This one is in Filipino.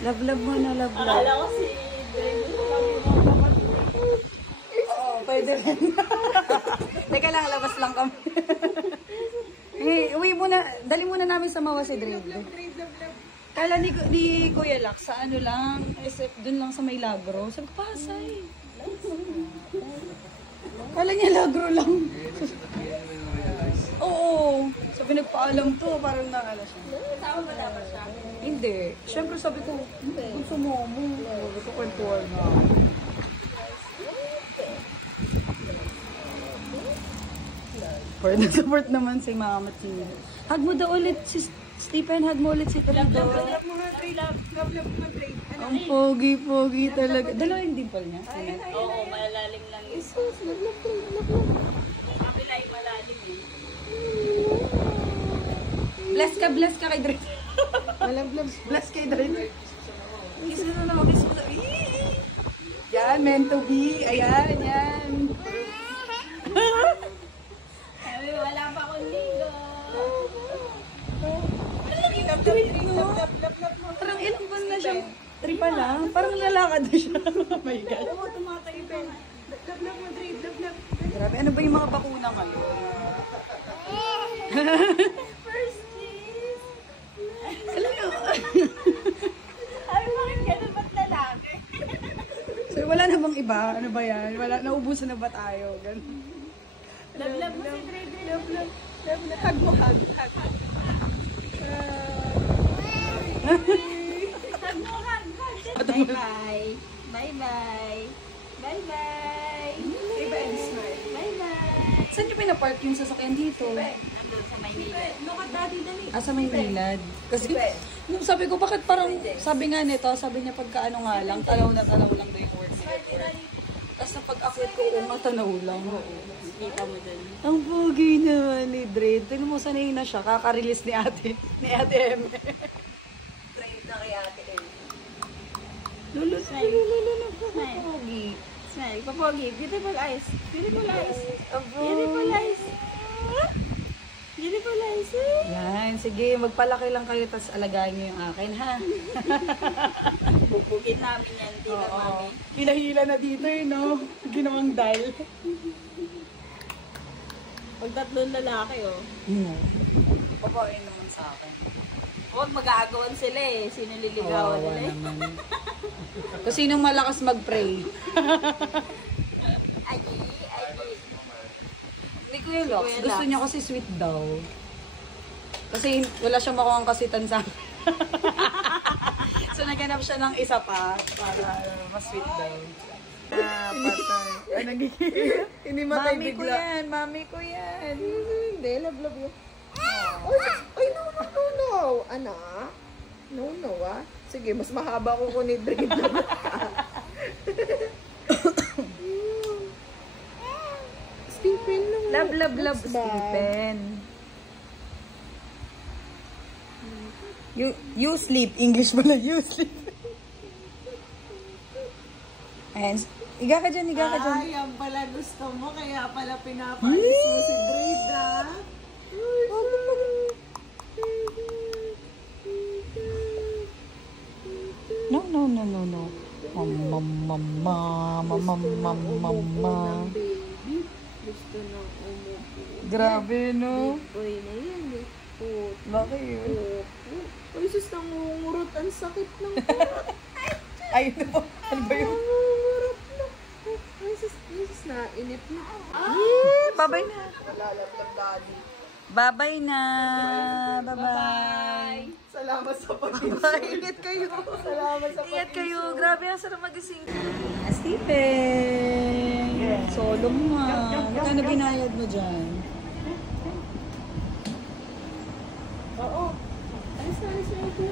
Love mo na, love. Akala ko si Dre mo mga kapatid. Oo, pwede rin. Teka lang, labas lang kami. Uwi muna, dali muna namin sa Mawa si Dre. Kala ni Kuya Lak, sa ano lang, dun lang sa may Lagro. Sabi ko, Pasay. Kala niya Lagro lang. Oo. Sabi nagpaalam to, parang naala siya. Tama ba dapat siya? Hindi. Siyempre sabi ko, gusto mo. Gusto ko kwentuhan na. Support naman si Mama T. Hug mo daw ulit si Stephen, hug mo ulit si Toledo. Love mo nga, Dre. Ang pogi-pogi talaga. Dalawa yung dimple niya. Oo, malalim lang yun. Kabila ay malalim eh. Bless ka kay Dre. Bless kay Dre. Kiss na naman, kiss mo. Yan, meant to be. Ayan, yan. Sabi, wala pa akong ligo. Parang ilang buwan na siya. 3 pa lang. Parang lalakad na siya. Oh my God. Oo, tumatay pa. Love mo, Dre. Love. Grabe, ano ba yung mga bakuna ngayon? First kiss. Alam mo. Ay, bakit ganun ba't lalaki? So, wala na bang iba? Ano ba yan? Naubusan na ba tayo? Ganun. Love mo si Dre. Love. Hug mo, hug. Bye-bye. Bye-bye. Bye-bye. Bye-bye. Saan nyo pinapark yung sasakyan dito? Nandun sa Maynila. Look at daddy, dali. Sa Maynilad. Kasi, nung sabi ko, bakit parang, sabi nga nito, sabi niya pagka ano nga lang, tanaw lang daw yung work nila. Tapos na pag-akyat ko, tanaw lang. Kita mo dun. Ang pogi naman ni Dre. Tignan mo, sanay na siya. Kaka-release ni ate M. Try na kay ate eh. Lulu, Smile. Smile. pogi. Smile. Papogi. Beautiful eyes. Beautiful eyes. Abo. Beautiful eyes. Beautiful eyes. Yan, sige, magpalaki lang kayo, tapos alagaan niyo yung akin, ha? Bubugin namin yan, tita mami. Hila-hila na dito, no? Ginawang dial. Pag tatlong lalaki, oh. Papain naman sa akin. Huwag mag-aagawan sila eh. Sino liligawan nila eh. Kung sinong malakas mag-pray. Aji. Hindi Kuya Lox, Kuya gusto Lox. niya kasi sweet daw. Kasi wala siyang makuha ang kasitan sa akin. So naghanap siya ng isa pa para mas sweet daw. Patay. Hindi matay bigla. Mami ko yan. Hindi, love yun. Ay, no. Anak? No, ah. Sige, mas mahaba ko ni Dre. Stephen, no. Love, Stephen. You sleep. English mo lang, you sleep. Ayan. Iga ka dyan. Ay, yan pala gusto mo, kaya pala pinapaalis mo si Dre, ah. No. Mama. Baby, gusto nang umupo. Grabe, no? Uy, na yan, eh. Put. Bakit? Uy, sus, nangungurot. Ang sakit ng kurot. Ay, ano ba yun? Nangungurot na. Ay, sus, nainip na. Babay na. Nalalaglag daddy. Babay na. Bye-bye. Salamat sa pag-ibig. Ingat kayo. Salamat sa Ingat kayo. Grabe, ang sarap magising. Stephen. Solo mo nga. Magkano binayad mo dyan? Oo. Alis na ito.